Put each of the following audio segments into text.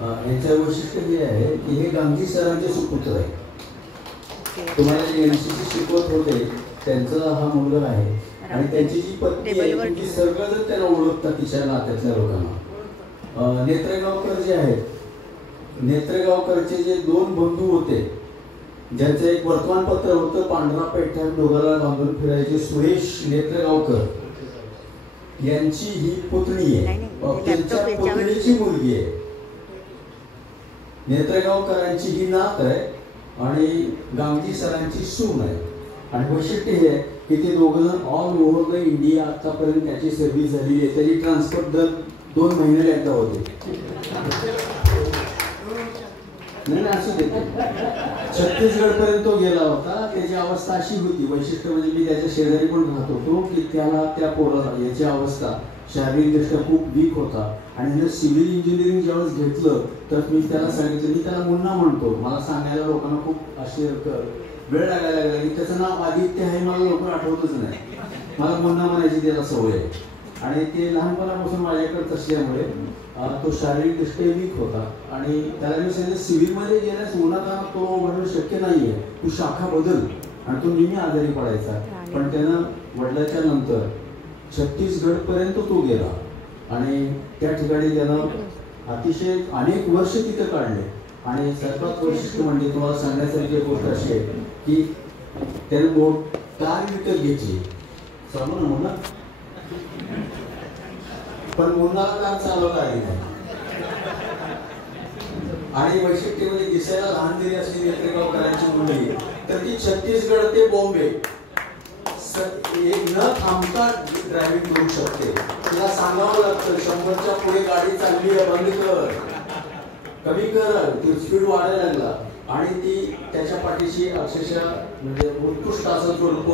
यांचं वैशिष्ट्य हे आहे की हे गांधी सरांचे सुपुत्र आहे. तुम्हाला जे NCC शिकवत होते त्यांचा हा मुलगा आहे आणि त्यांची जी पत्नी आहे ती सगळं त्यांना ओळखतात तिच्या नात्यातल्या लोकांना. नेत्रगावकर जे आहेत, नेत्रगावकरचे जे 2 बंधू होते ज्यांचं एक वर्तमानपत्र होतं पांढरा पेठ्या डोंगराला बांधून फिरायचे, सुरेश नेत्रगावकर यांची ही पुतणी आहे, त्यांच्या पुतणीची मुलगी आहे. नेत्रगावकरांची ही नात आहे आणि गांधी सरांची सून आहे. आणि वैशिष्ट्य हे आहे की ते दोघंजण ऑल ओव्हर द इंडिया आतापर्यंत त्याची सर्व्हिस झालेली आहे. त्याची ट्रान्सफर दर 2 महिन्याला एकदा होते. नाही असू देते. छत्तीसगड पर्यंत तो गेला होता. त्याची अवस्था अशी होती, वैशिष्ट्य म्हणजे मी त्याच्या शेजारी पण राहत होतो की त्याला त्या पोराला याची अवस्था शारीरिकदृष्ट्या खूप वीक होता आणि जर सिव्हिल इंजिनिअरिंग ज्यावेळेस घेतलं तर मी त्याला सांगितलं, मी त्याला मुन्ना म्हणतो, मला सांगायला लोकांना खूप अशी वेळ लागायला लागला की त्याचं नाव आदित्य आहे मला लवकर आठवतच नाही, मला मुन्ना म्हणायची त्याला सवय आहे. आणि ते लहानपणापासून माझ्याकडे असल्यामुळे तो शारीरिकदृष्ट्या वीक होता आणि त्याला मी सांगितलं सिव्हिलमध्ये गेल्यास उन्हातान्हात तो म्हणणं शक्य नाही आहे, तू शाखा बदल, आणि तो नेहमी आजारी पडायचा. पण त्यानं वडिलाच्या नंतर छत्तीसगडपर्यंत तो गेला आणि त्या ठिकाणी त्यानं अतिशय अनेक वर्ष तिथं काढले. आणि सर्वात वैशिष्ट्य म्हणजे तुम्हाला सांगण्यासारखी गोष्ट अशी आहे की त्यानं कार विकत घेतली, समोर मुन्ना, पण मुन्नाला कार चालवता आली नाही. आणि वैशिष्ट्य म्हणजे दिसायला लहान जरी असली नेत्रगावकरांची मुलगी तर ती छत्तीसगड ते बॉम्बे न थांबता ड्रायव्हिंग करू शकते. तिला सांगावं लागतं 100च्या पुढे गाडी चालली आहे, बंद कर, कमी कर, ती स्पीड वाढायला लागला. आणि ती त्याच्या पाठीशी अक्षरशः म्हणजे उत्कृष्ट असं स्वरूप.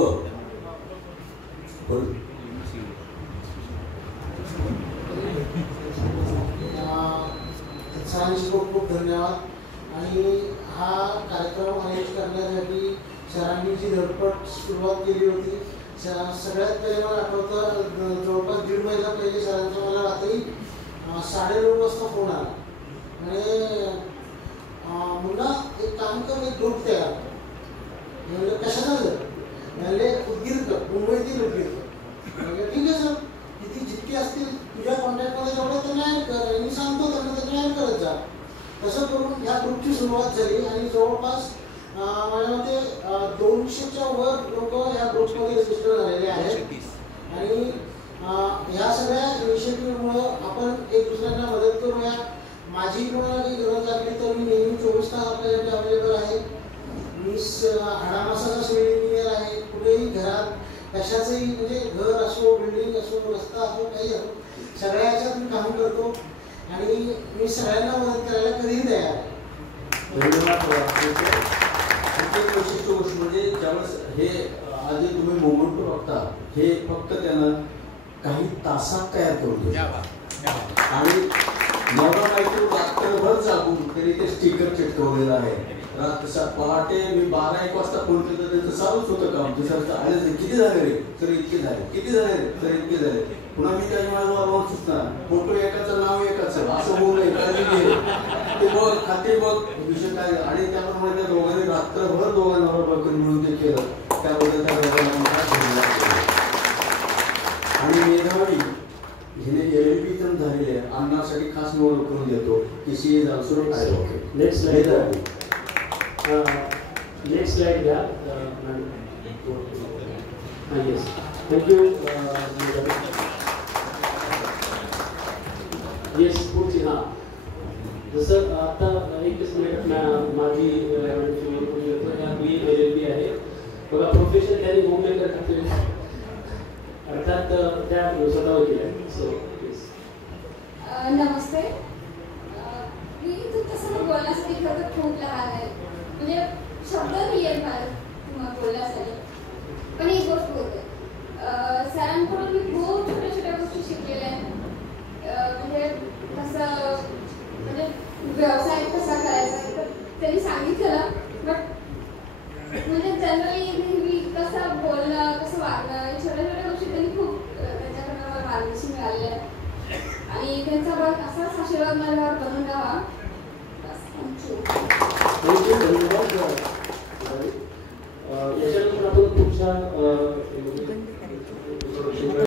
सरांचे खूप खूप धन्यवाद. आणि हा कार्यक्रम आयोजित करण्यासाठी सरांनी जी धडपड सुरुवात केली होती, सगळ्यात पहिले मला आठवतं जवळपास 1.5 महिना पहिले सरांचा मला रात्री 9:30 वाजता फोन आला आणि मुन्ना एक काम कर, एक ग्रुप तयार. म्हणजे कशाला जर म्हणजे उदगीर कर, मुंबईतील उदगीर कर. म्हणजे ठीक आहे सर, किती जितके असतील तुझ्या कॉन्टॅक्टमध्ये जेवढं त्यांना ॲड कर, मी सांगतो त्यांना त्यांना ॲड करत जा. तसं करून ह्या ग्रुपची सुरुवात झाली आणि जवळपास माझ्या मते 200च्या वर लोक या ग्रुपमध्ये रजिस्टर झालेले आहेत. आणि ह्या सगळ्या इनिशिएटिव्हमुळं आपण एक दुसऱ्यांना मदत करूया. माझी कोणाला काही गरज लागली तर मी नेहमी 24 तास आपल्यासाठी अवेलेबल आहे. मी हाडामासाचा सिव्हिल इंजिनियर आहे. कुठेही घरात कशाचंही म्हणजे घर असो, बिल्डिंग असो, रस्ता असो, काही असो, सगळ्या ह्याच्यात मी काम करतो आणि मी सगळ्यांना मदत करायला कधीही तयार आहे. वैशिष्ट्य गोष्ट म्हणजे ज्यावेळेस हे आज जे तुम्ही मोमेंट बघता हे फक्त त्यानं काही तासात तयार करून दिलं आणि एवढा माहिती रात्रभर जागून तरी ते स्टिकर चिटकवलेलं आहे. पहाटे मी 12-1 वाजता फोन केलं, त्यांचं चालूच होतं काम. दुसरं आले किती झाले रे तर इतके झाले, किती झाले रे तर इतके झाले. पुन्हा मी काही माझ्यावर रोज सुचणार, फोटो एकाचं नाव एकाचं असं होऊ नये, काळजी घे, ते बघ खाते बघ विषय काय. आणि त्याप्रमाणे त्या दोघांनी रात्रभर दोघांवर बघून मिळून ते केलं. त्याबद्दल त्या दोघांना आणि मेधावी हिने LLB पण झालेली आहे. अन्नासाठी खास निवड करून देतो की शी इज ऑल्सो काय. ओके, नेक्स्ट स्लाइड घ्या. Yes, thank you. येस, पुढची. हां, जसं आता 1 मिनिट माझी LLB आहे बघा. प्रोफेशन त्यांनी होममेकर अर्थात त्या स्वतःवर केल्या. सो नमस्ते. मी तसं बोलण्यासाठी खरं तर खूप लहान आहे, म्हणजे शब्द नाही आहे मला तुम्हाला बोलण्यासाठी. पण एक गोष्ट बोलते, सरांकडून मी खूप छोट्या छोट्या गोष्टी शिकलेल्या आहेत. म्हणजे कसं म्हणजे व्यवसाय कसा करायचा त्यांनी सांगितलं. बट म्हणजे जनरली कसं बोलणं, कसं वागणं, छोट्या छोट्या गोष्टी त्यांनी खूप त्यांच्याकडनं मला मार्गदर्शन मिळालेलं आहे. आणि त्यांचा बघ असाच आशीर्वाद माझ्यावर बनून राहा. थँक्यू. धन्यवाद. याच्यानंतर आपण पुढच्या